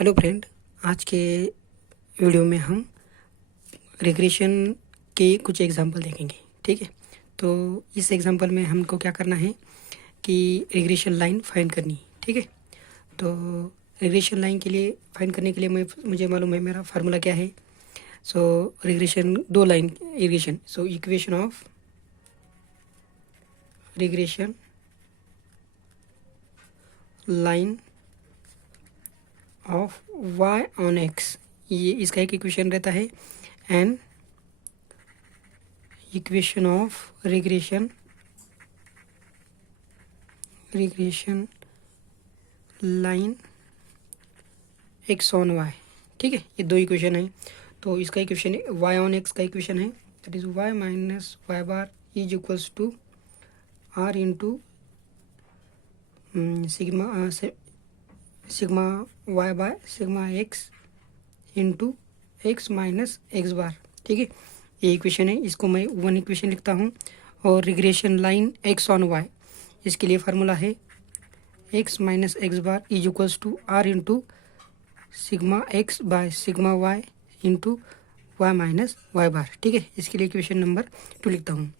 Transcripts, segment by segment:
Hello friend, आज के video में हम रिग्रेशन के कुछ एग्जांपल देखेंगे। ठीक है, तो इस एग्जांपल में हमको क्या करना है कि रिग्रेशन लाइन फाइंड करनी है। ठीक है, तो रिग्रेशन लाइन के लिए फाइंड करने के लिए मुझे मालूम है मेरा फार्मूला क्या है। सो रिग्रेशन दो line regression, so equation of regression line of y on x, ये इसका एक इक्वेशन रहता है। And equation of regression line x on y। ठीक है, ये दो इक्वेशन है। तो इसका इक्वेशन y ऑन x का इक्वेशन है, that is y minus Y bar is equals to r into sigma y by sigma x into x minus x bar. ठीक है, ये इक्वेशन है, इसको मैं वन इक्वेशन लिखता हूँ। और regression line x on y, इसके लिए फार्मूला है x minus x bar is equals to r into sigma x by sigma y into y minus Y bar. ठीक है, इसके लिए इक्वेशन नंबर 2 लिखता हूँ।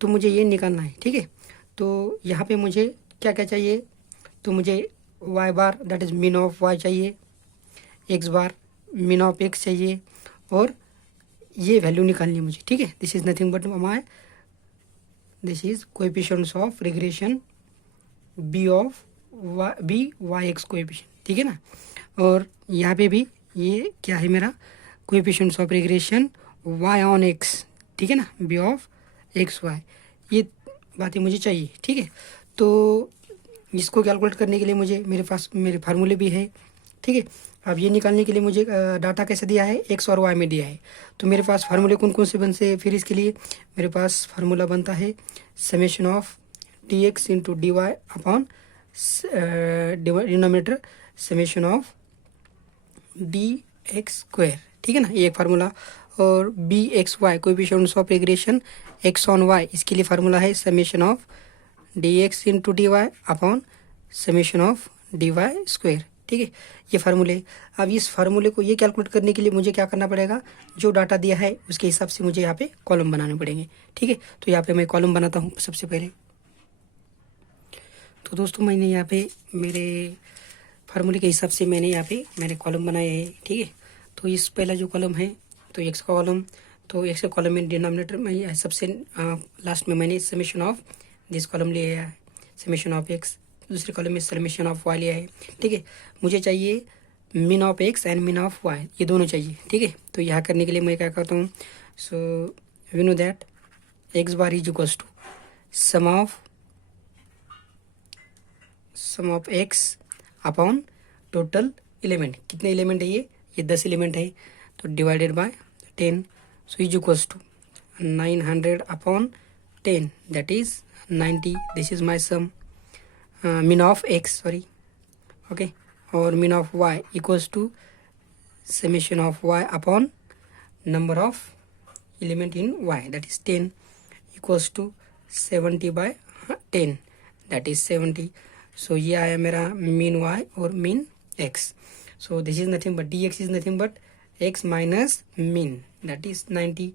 तो मुझे ये निकालना है। ठीक है, तो यहाँ पे मुझे क्या क्या चाहिए, तो मुझे y bar that is mean of y चाहिए, x bar mean of x चाहिए, और ये वैल्यू निकालनी है मुझे। ठीक है, this is nothing but this is coefficients of regression b of Y X coefficient. ठीक है ना, और यहाँ पे भी ये क्या है मेरा coefficients of regression y on x। ठीक है ना, b ऑफ एक्स वाई, ये बातें मुझे चाहिए। ठीक है, तो इसको कैलकुलेट करने के लिए मुझे मेरे फार्मूले भी है। ठीक है, अब ये निकालने के लिए मुझे डाटा कैसे दिया है, एक्स और वाई में दिया है। तो मेरे पास फार्मूले कौन कौन से बनते हैं, फिर इसके लिए मेरे पास फार्मूला बनता है summation of D X into D Y upon denominator summation of D X square. ठीक है ना, ये एक फार्मूला। और B X Y coefficients of regression X on Y, इसके लिए फार्मूला है summation of D X into D Y upon summation of D Y square. ठीक है, ये फार्मूले। अब इस फार्मूले को ये कैलकुलेट करने के लिए मुझे क्या करना पड़ेगा, जो डाटा दिया है उसके हिसाब से मुझे यहाँ पे कॉलम बनाने पड़ेंगे। ठीक है, तो यहाँ पे मैं कॉलम बनाता हूँ सबसे पहले। तो दोस्तों, मैंने यहाँ पे मेरे फार्मूले के हिसाब से मैंने कॉलम बनाए हैं। ठीक है, तो इस पहला जो कॉलम है तो एक्स का कॉलम, तो एक्स का कॉलम में डिनोमिनेटर में सबसे लास्ट में मैंने समेशन ऑफ दिस कॉलम लिया है, समेशन ऑफ एक्स। दूसरे कॉलम में समेशन ऑफ वाई लिया है। ठीक है, मुझे चाहिए mean of x and mean of Y, ये दोनों चाहिए। ठीक है, तो यहाँ करने के लिए मैं क्या करता हूँ, so we know that x bar is equals to sum of x upon total element. कितने एलिमेंट है ये 10 एलिमेंट है, तो divided by 10, so is equals to 900 upon 10, that is 90। This is my sum mean of x, sorry, okay. और mean of y equals to summation of y upon number of element in y, that is 10, equals to 70 bye 10, that is 70। So ये आया मेरा mean Y और mean X. So this is nothing but D X is nothing but X minus mean, that is 90,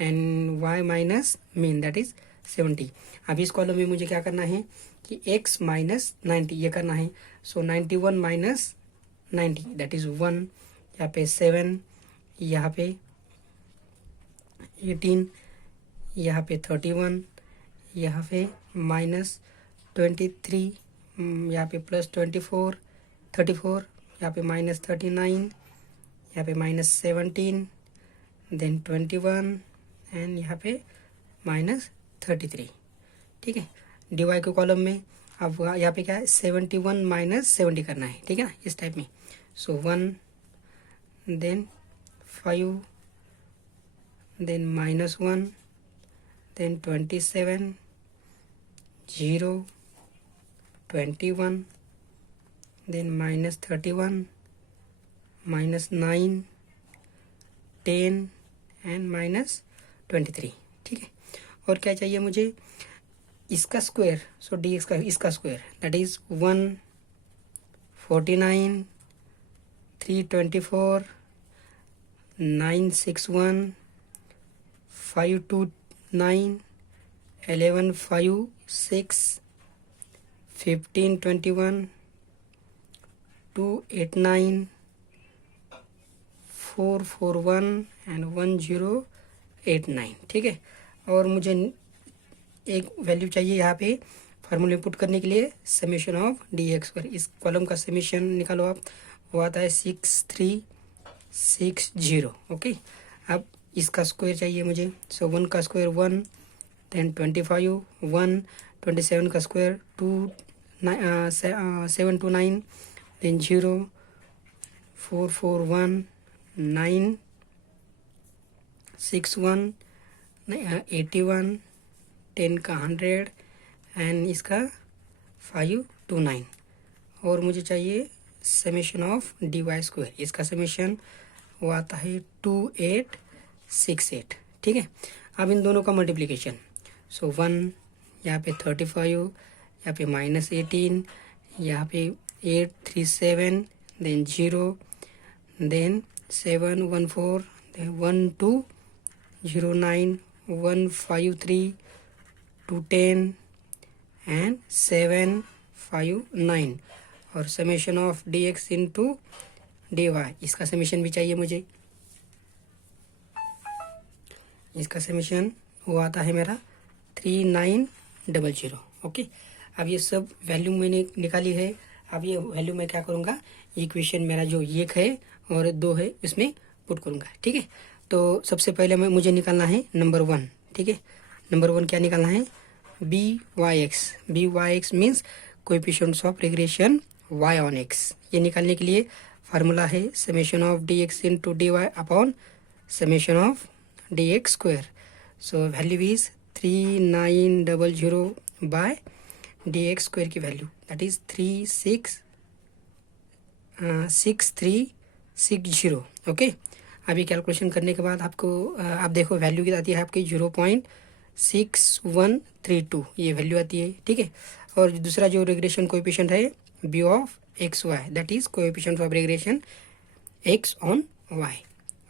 and Y minus mean, that is 70। अब इस column में मुझे क्या करना है कि x माइनस 90 ये करना है। सो 91 माइनस 90 दैट इज 1, यहाँ पे 7, यहाँ पे 18, यहाँ पे 31, यहाँ पे माइनस 23, यहाँ पे प्लस 34, यहाँ पे माइनस 39, यहाँ पे माइनस 17, देन 21, एंड यहाँ पे माइनस 33। ठीक है, डी वाई के कॉलम में अब यहाँ पे क्या है 71 माइनस 70 करना है। ठीक है ना, इस टाइप में। So 1, then 5, then minus 1, then 27, 0, 21, then minus 31, minus 9, 10, and minus 23। ठीक है, और क्या चाहिए मुझे, इसका स्क्वायर। सो डी एक्स का इसका स्क्वायर दैट इज 149 324, 961, 529, 1156, 1521, 289, 441 एंड 1089। ठीक है, और मुझे एक वैल्यू चाहिए यहाँ पे फार्मूले पुट करने के लिए, summation of D X square. इस कॉलम का समेशन निकालो आप, वो आता है 6360। ओके, अब इसका स्क्वायर चाहिए मुझे। सो 1 का स्क्वायर 1, देन 25 1, 27 का स्क्वायर 2, 729, देन 0, 441, 9, 61, 81, 10 का 100 एंड इसका 529। और मुझे चाहिए summation of D Y square. इसका समेशन वो आता है 2868। ठीक है, अब इन दोनों का मल्टीप्लिकेशन। सो 1 यहाँ पे 35, यहाँ पे -18, यहाँ पे 837, देन 0, देन 714, देन 1209, 153, 210 एंड 759। और summation of D X into D Y, इसका समेशन भी चाहिए मुझे। इसका समेशन वो आता है मेरा 3900। ओके, अब ये सब वैल्यू मैंने निकाली है। अब ये वैल्यू मैं क्या करूँगा, इक्वेशन मेरा जो एक है और 2 है उसमें पुट करूँगा। ठीक है, तो सबसे पहले मुझे निकालना है नंबर 1। ठीक है, नंबर 1 क्या निकालना है, B Y X. B Y X means coefficients of regression y on x। ये निकालने के लिए फार्मूला है summation of D X into D Y upon summation of D X square. So value is 3900 by D X square की value that is 6360। Okay, अभी calculation करने के बाद आपको आप देखो वैल्यू की आती है आपकी 0.6132 ये वैल्यू आती है। ठीक है, और दूसरा जो रिग्रेशन कोएफिशिएंट है B of x Y, that is coefficient of regression X on Y.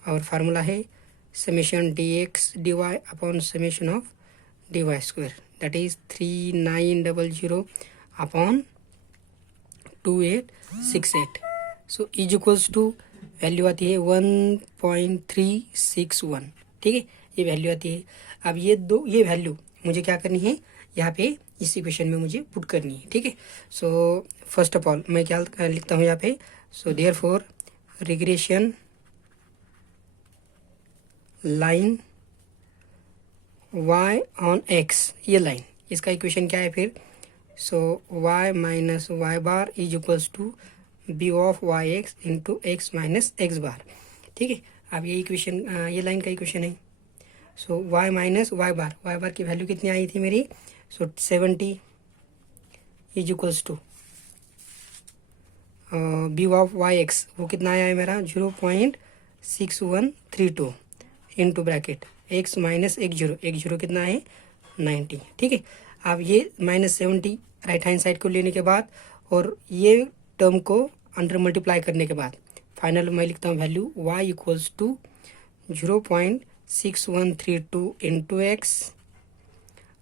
और फार्मूला है summation D X D Y upon summation of D Y square, that is 3900 upon 2868। So is equals to value आती है 1.361। ठीक है, ये value आती है। अब ये वैल्यू मुझे क्या करनी है, यहाँ पे इस इक्वेशन में मुझे पुट करनी है। ठीक है, सो फर्स्ट ऑफ ऑल मैं क्या लिखता हूँ यहाँ पे, so therefore regression line y on x, ये लाइन, इसका इक्वेशन क्या है फिर, so y minus Y bar is equals to B of Y x into x minus x bar. ठीक है, अब ये इक्वेशन ये लाइन का इक्वेशन है। So y minus Y bar की वैल्यू कितनी आई थी मेरी, so 70 is equals to B of Y X, वो कितना आया है मेरा 0.6132 इंटू ब्रैकेट एक्स माइनस एक जीरो कितना है 90। ठीक है, अब ये -70 राइट हैंड साइड को लेने के बाद और ये टर्म को अंडर मल्टीप्लाई करने के बाद फाइनल मैं लिखता हूँ value y equals to 0.6132 into X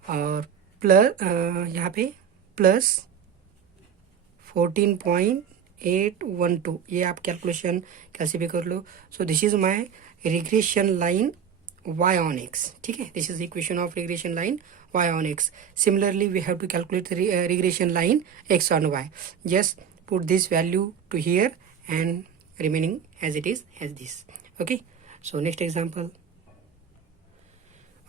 और प्लस यहाँ पे प्लस 14.812। ये आप कैलकुलेशन कैसे भी कर लो। So this is my regression line y on x। ठीक है, this is equation of regression line y on x। Similarly we have to calculate regression line x on y। Just put this value to here and remaining as it is as this। okay, so next example।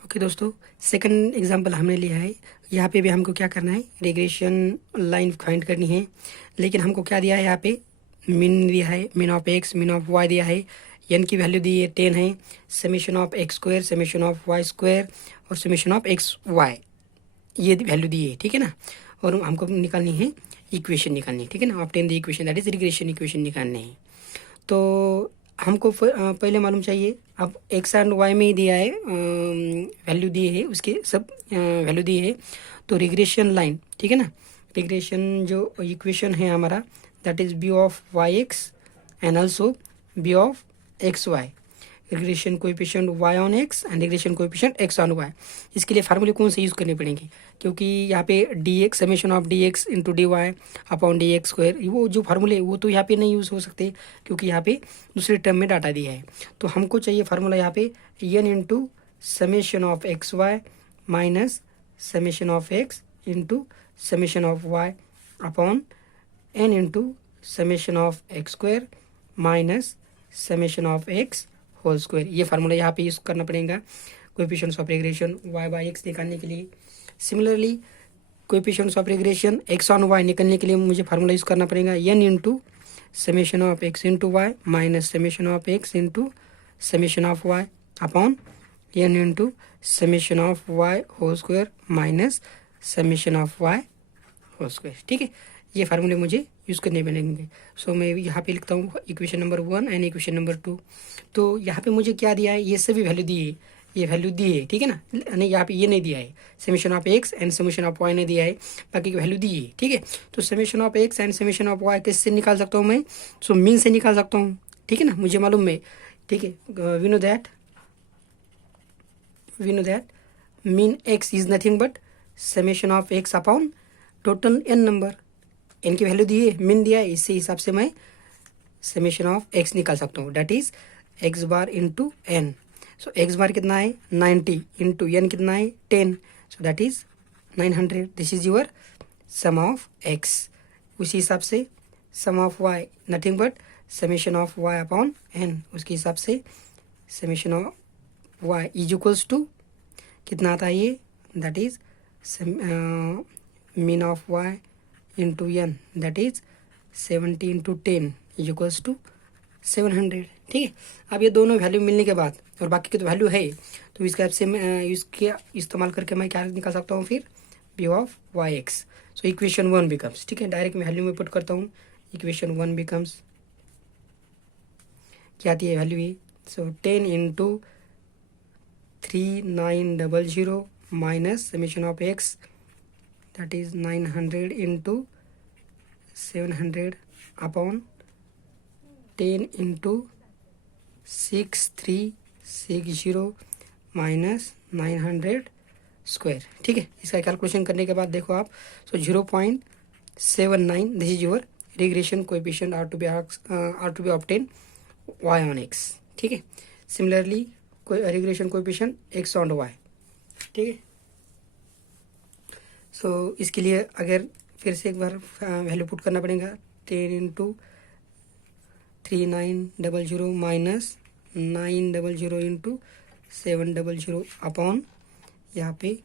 okay दोस्तों, second example हमने लिया है। यहाँ पे भी हमको क्या करना है, रिग्रेशन लाइन फाइंड करनी है, लेकिन हमको क्या दिया है, यहाँ पे मीन दिया है, mean of X mean of Y दिया है, एन की वैल्यू दी है 10 है, summation of x square summation of Y square और समेशन ऑफ एक्स वाई ये वैल्यू दी है। ठीक है ना, और हमको निकालनी है इक्वेशन निकालनी है। ठीक है ना, obtain the equation that is regression equation निकालनी है। तो हमको पहले मालूम चाहिए, अब एक्स एंड वाई में ही दिया है वैल्यू दी है, उसके सब वैल्यू दी है। तो रिग्रेशन लाइन, ठीक है ना, रिग्रेशन जो इक्वेशन है हमारा that is B of Y X and also b of xy, regression coefficient y on x and regression coefficient x on y। इसके लिए फार्मूले कौन से यूज़ करने पड़ेंगे, क्योंकि यहाँ पे dx summation of dx into D Y upon D X square, वो जो फार्मूले वो तो यहाँ पे नहीं यूज़ हो सकते, क्योंकि यहाँ पे दूसरे टर्म में डाटा दिया है। तो हमको चाहिए फार्मूला यहाँ पे n into summation of x Y minus summation of x into summation of y upon n into summation of x square minus summation of x whole square. ये फार्मूला यहाँ पे यूज़ करना पड़ेगा coefficients of regression y by X निकालने के लिए। Similarly coefficients of regression x on y निकालने के लिए मुझे फार्मूला यूज़ करना पड़ेगा n into summation of x into y minus summation of x into summation of y upon n into summation of y whole square minus summation of y whole square. ठीक है, ये फार्मूले मुझे use करने पड़ेंगे। सो मैं यहाँ पे लिखता हूँ equation number 1 and equation number 2। तो यहाँ पे मुझे क्या दिया है, ये सभी वैल्यू दी है, ये वैल्यू दी है, ठीक है ना, नहीं यहाँ पे ये नहीं दिया है, summation of x and summation of y ने दिया है, बाकी की वैल्यू दी है। ठीक है, तो summation of x and summation of y किससे निकाल सकता हूँ मैं, सो मीन से निकाल सकता हूँ। ठीक है ना, मुझे मालूम है। ठीक है, we know that mean x is nothing but summation of x upon total n number, n की वैल्यू दी है, मीन दिया है, इसी हिसाब से मैं समेशन ऑफ एक्स निकाल सकता हूँ, that is x bar into n. So x bar कितना है 90 इंटू एन कितना है 10, so that is 900। This is your sum of x. उसी हिसाब से sum of y nothing but summation of y upon n, उसके हिसाब से summation of y is equals to कितना आता है ये, that is mean of y into n, that is 70 into 10 is equals to 700। ठीक है, अब ये दोनों वैल्यू मिलने के बाद और बाकी की तो वैल्यू है, तो इसके ऐप से मैं इसके इस्तेमाल करके मैं क्या निकाल सकता हूँ फिर, b of Y x. So equation 1 becomes, ठीक है, डायरेक्ट मैं वैल्यू में पुट करता हूँ, इक्वेशन 1 बिकम्स क्या आती है वैल्यू ये, so 10 into 3900 minus summation of x, that is 900 into 700 upon 10 into 6360 minus 900 square. ठीक है, इसका कैलकुलेशन करने के बाद देखो आप, so 0.79, this is your regression coefficient are to be obtain y on x. ठीक है, similarly regression coefficient x on y. ठीक है, सो इसके लिए अगर फिर से एक बार वैल्यू पुट करना पड़ेगा, 10 इंटू 3900 माइनस 900 इंटू 700 अपॉन यहाँ पे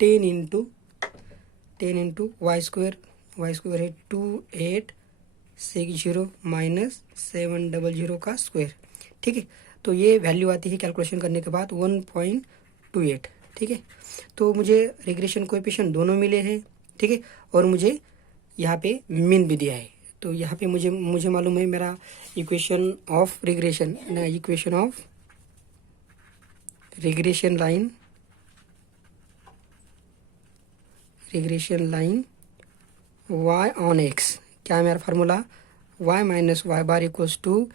10 इंटू वाई स्क्वायर है 2860 माइनस 700 का स्क्वायर। ठीक है, तो ये वैल्यू आती है कैलकुलेशन करने के बाद 1.28। ठीक है, तो मुझे रिग्रेशन कोएफिशिएंट दोनों मिले हैं। ठीक है, और मुझे यहाँ पे मीन भी दिया है, तो यहाँ पे मुझे मालूम है मेरा equation of regression line y on x, क्या है मेरा formula, y minus Y bar equals to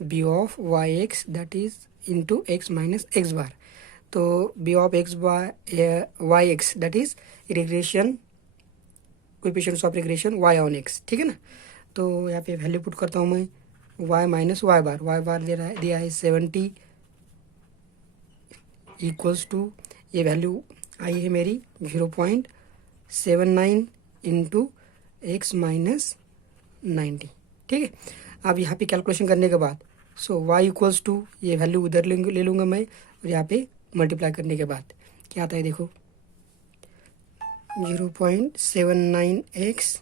B of Y x, that is into x minus x bar. तो b of x by y x that is regression coefficients of regression y on x। ठीक है ना, तो यहाँ पे value put करता हूँ मैं, y माइनस वाई बार दिया है 70 इक्वल्स टू, ये वैल्यू आई है मेरी 0.79 इंटू एक्स माइनस 90। ठीक है, अब यहाँ पे कैलकुलेशन करने के बाद सो y इक्वल्स टू, ये वैल्यू उधर ले लूँगा मैं, और यहाँ पे मल्टीप्लाई करने के बाद क्या आता है देखो, 0.79x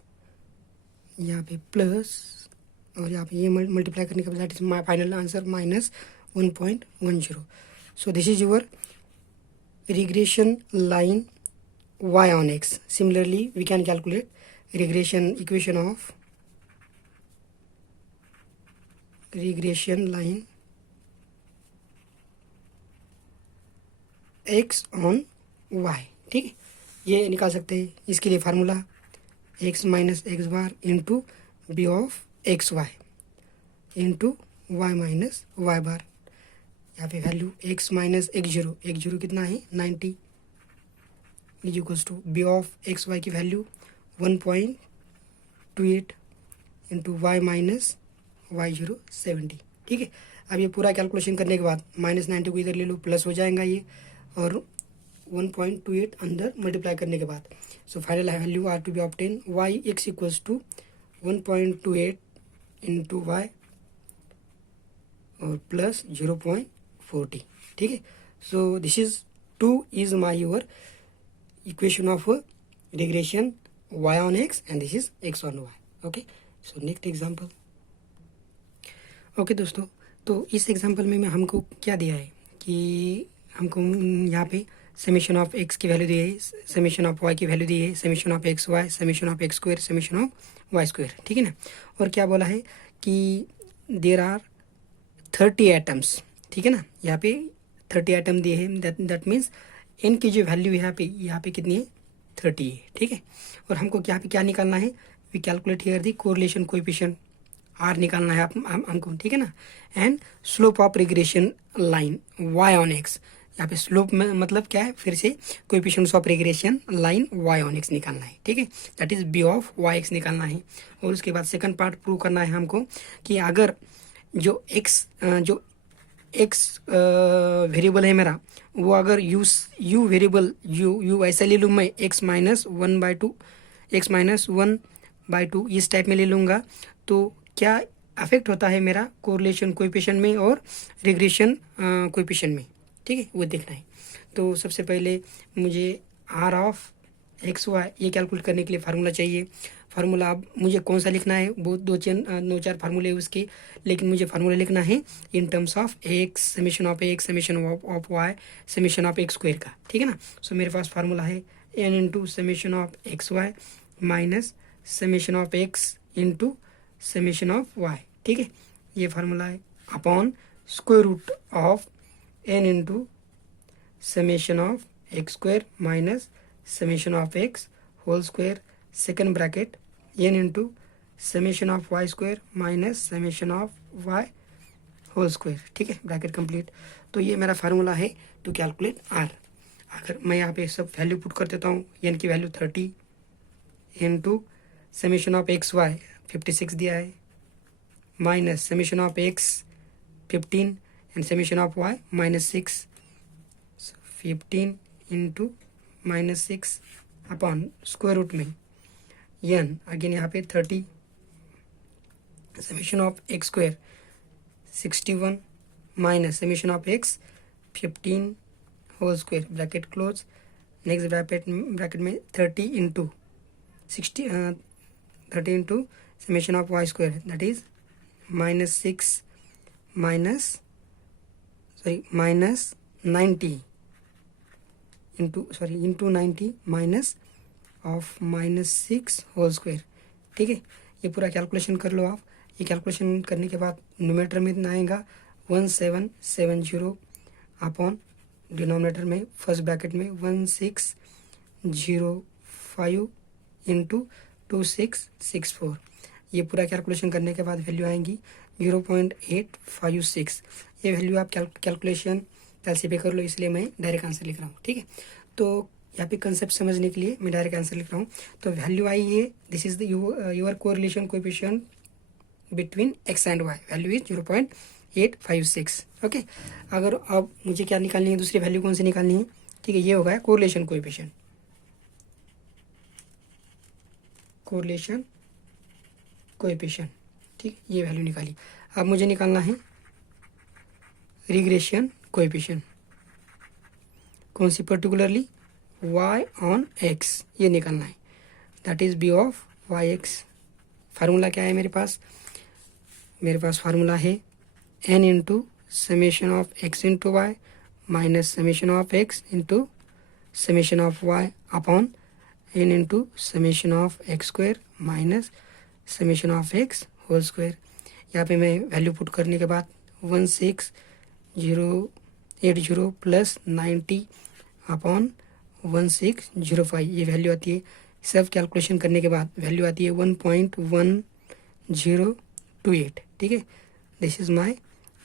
यहाँ पे प्लस, और यहाँ पे ये मल्टीप्लाई करने के बाद that is my final answer minus 1.10। So this is your regression line y on x. Similarly, we can calculate regression equation of regression line x on y। ठीक है, ये निकाल सकते हैं। इसके लिए formula x minus x bar into b of x y, into y minus Y bar. यहाँ पे value x minus x zero कितना है 90 is equals to B of x y की value 1.28 into y minus y zero 70। ठीक है, अब ये पूरा कैलकुलेशन करने के बाद -90 को इधर ले लो, प्लस हो जाएगा ये, और 1.28 अंदर मल्टीप्लाई करने के बाद so final value are to be obtain y x equals to 1.28 into y और प्लस 0.40। ठीक है, so this is 2 is my your equation of regression y on x and this is x on y। Okay, so next example. Okay दोस्तों, तो इस example में हमको क्या दिया है कि हमको यहाँ पे समेशन ऑफ x की वैल्यू दी है, समेशन ऑफ y की वैल्यू दी है, summation of x y, summation of x square, summation of Y square. ठीक है ना, और क्या बोला है कि देर आर 30 एटम्स। ठीक है ना, यहाँ पे 30 एटम दिए हैं, दैट मीन्स n की जो वैल्यू यहाँ पे कितनी है 30 है। ठीक है, और हमको यहाँ पे क्या निकालना है, we calculate here the correlation coefficient r निकालना है हमको। ठीक है ना, and slope of regression line y on x। यहाँ पे स्लोप में मतलब क्या है, फिर से coefficients of regression line y on x निकालना है। ठीक है, that is b of yx निकालना है। और उसके बाद सेकंड पार्ट प्रूव करना है हमको कि अगर जो x वेरिएबल है मेरा, वो अगर u वेरिएबल u ऐसा ले लूँ मैं x माइनस 1/2 इस टाइप में ले लूँगा, तो क्या अफेक्ट होता है मेरा कोरिलेशन कोएफिशिएंट में और रिग्रेशन कोएफिशिएंट में। ठीक है, वो देखना है। तो सबसे पहले मुझे r ऑफ एक्स वाई ये कैलकुलेट करने के लिए फार्मूला चाहिए। फार्मूला अब मुझे कौन सा लिखना है, बहुत दो चार फार्मूले उसके, लेकिन मुझे फार्मूला लिखना है in terms of x, summation of x, summation of y, summation of x square का। ठीक है ना, सो मेरे पास फार्मूला है n into summation of x Y minus summation of x into summation of y. ठीक है, ये फार्मूला है upon square root of n into summation of x square minus summation of x whole square second bracket n into summation of Y square minus summation of y whole square. ठीक है, bracket complete. तो ये मेरा formula है to calculate r। अगर मैं यहाँ पे सब वैल्यू पुट कर देता हूँ, n की value 30 into summation of x y 56 दिया है minus summation of x 15 and summation of y -6, 15 इंटू -6 अपॉन स्क्वायर रूट में n अगेन यहाँ पे 30 summation of x square 61 minus summation of x 15 whole square bracket close. Next bracket में 30 into 30 into summation of Y square that is -6 minus 90 into 90 minus of -6 whole square. ठीक है, ये पूरा calculation कर लो आप। ये कैलकुलेशन करने के बाद न्यूमरेटर में इतना आएगा 1770 अपॉन डिनोमिनेटर में फर्स्ट ब्रैकेट में 1605 इंटू 2664। ये पूरा कैलकुलेशन करने के बाद वैल्यू आएंगी 0.856। ये वैल्यू आप कैलकुलेशन कैलसी पे कर लो, इसलिए मैं डायरेक्ट आंसर लिख रहा हूँ। ठीक है, तो यहाँ पे कंसेप्ट समझने के लिए मैं डायरेक्ट आंसर लिख रहा हूँ। तो वैल्यू आई है, this is the your correlation coefficient between x and y, value is 0.856। Okay, अगर अब मुझे क्या निकालनी है, दूसरी वैल्यू कौन सी निकालनी है। ठीक है, ये होगा कोरिलेशन कोएफिशिएंट, कोरिलेशन कोएफिशिएंट। ठीक, ये वैल्यू निकाली। अब मुझे निकालना है रिग्रेशन कोएफिशिएंट, कौन सी, पर्टिकुलरली y ऑन x, ये निकालना है, that is b of yx। Formula क्या है मेरे पास फार्मूला है n into summation of x into y minus summation of x into summation of y upon n into summation of x square minus summation of x whole square. यहाँ पे मैं value put करने के बाद 16080 plus 90 upon 1605 ये value आती है। सब कैलकुलेशन करने के बाद वैल्यू आती है 1.1028। ठीक है, this is my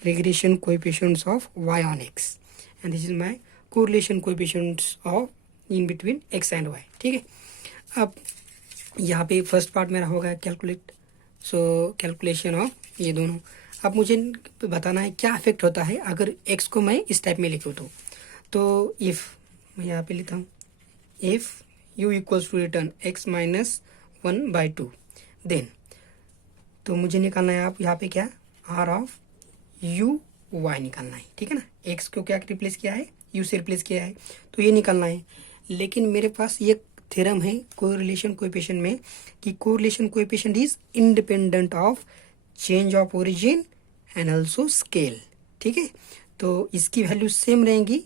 regression coefficients of y on x and this is my correlation coefficients of in between x and y. ठीक है, अब यहाँ पे फर्स्ट पार्ट मेरा होगा कैलकुलेट, सो कैलकुलेशन ऑफ ये दोनों. अब मुझे बताना है क्या इफेक्ट होता है अगर x को मैं इस टाइप में लिखूँ तो इफ़ मैं यहाँ पे लिखता हूँ if u equals to return x minus 1/2 then, तो मुझे निकालना है आप यहाँ पे क्या r ऑफ u y निकालना है. ठीक है ना, x को क्या रिप्लेस किया है, u से रिप्लेस किया है, तो ये निकालना है. लेकिन मेरे पास ये थ्योरम है कोरिलेशन कोएफिशिएंट में कि correlation coefficient is independent of change of origin and also scale. ठीक है, तो इसकी वैल्यू सेम रहेंगी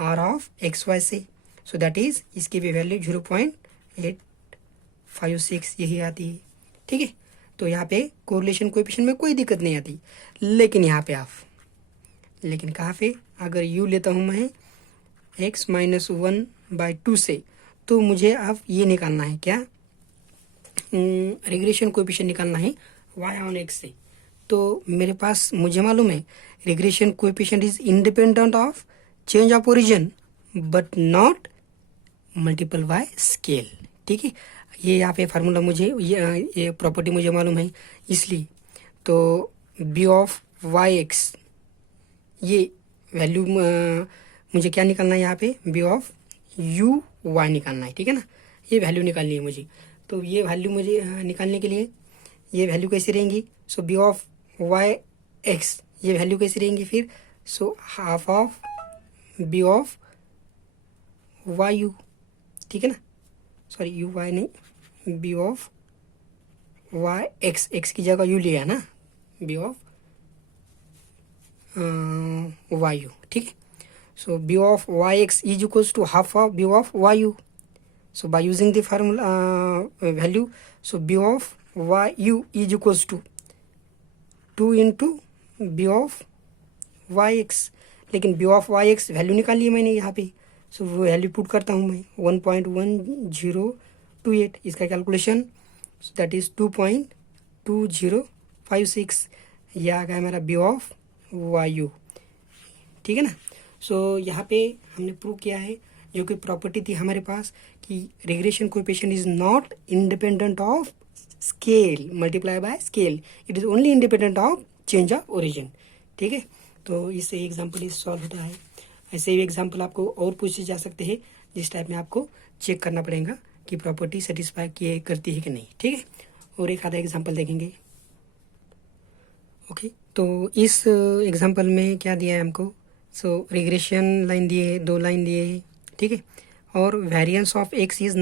r ऑफ एक्स वाई से, सो दैट इज इसकी भी वैल्यू 0.856 यही आती है. ठीक है, तो यहाँ पे कोरिलेशन कोएफिशिएंट में कोई दिक्कत नहीं आती. लेकिन यहाँ पे लेकिन कहाँ पे अगर u लेता हूँ मैं x माइनस 1/2 से, तो मुझे अब ये निकालना है क्या, रिग्रेशन कोएफिशिएंट निकालना है y ऑन x से. तो मेरे पास मुझे मालूम है regression coefficient is independent of change of origin but not multiple bye scale. ठीक है, ये यहाँ पे फार्मूला मुझे ये प्रॉपर्टी मुझे मालूम है, इसलिए तो b ऑफ वाई एक्स ये वैल्यू मुझे क्या निकालना है यहाँ पे b ऑफ u y निकालना है. ठीक है ना, ये वैल्यू निकालनी है मुझे. तो ये वैल्यू मुझे निकालने के लिए ये वैल्यू कैसी रहेंगी, so b of Y x ये वैल्यू कैसी रहेंगी फिर, so half of b of y u. ठीक है ना, सॉरी यू वाई नहीं, b of Y x, x की जगह u लिया ना, b ऑफ वाई यू. ठीक है, so b of yx is equals to half of b of yu. So by using the formula value, so b of yu is equals to 2 into b of yx. लेकिन b of yx value निकाली है मैंने यहाँ पे, सो वो value put करता हूँ मैं 1.1028. इसका कैलकुलेशन दैट इज 2.2056. यह आ गया मेरा b of yu. ठीक है ना, सो यहाँ पे हमने प्रूव किया है जो कि प्रॉपर्टी थी हमारे पास कि regression coefficient is not independent of scale multiply by scale, it is only independent of change of origin. ठीक है, तो इससे एग्जांपल इस सॉल्व होता है. ऐसे ही एग्जांपल आपको और पूछे जा सकते हैं जिस टाइप में आपको चेक करना पड़ेगा कि प्रॉपर्टी सेटिस्फाई किए करती है कि नहीं. ठीक है, और एक आधा एग्जाम्पल देखेंगे. ओके, तो इस एग्जाम्पल में क्या दिया है हमको, सो रिग्रेशन लाइन दिए है, 2 लाइन दिए है. ठीक है, और वेरिएंस ऑफ एक्स इज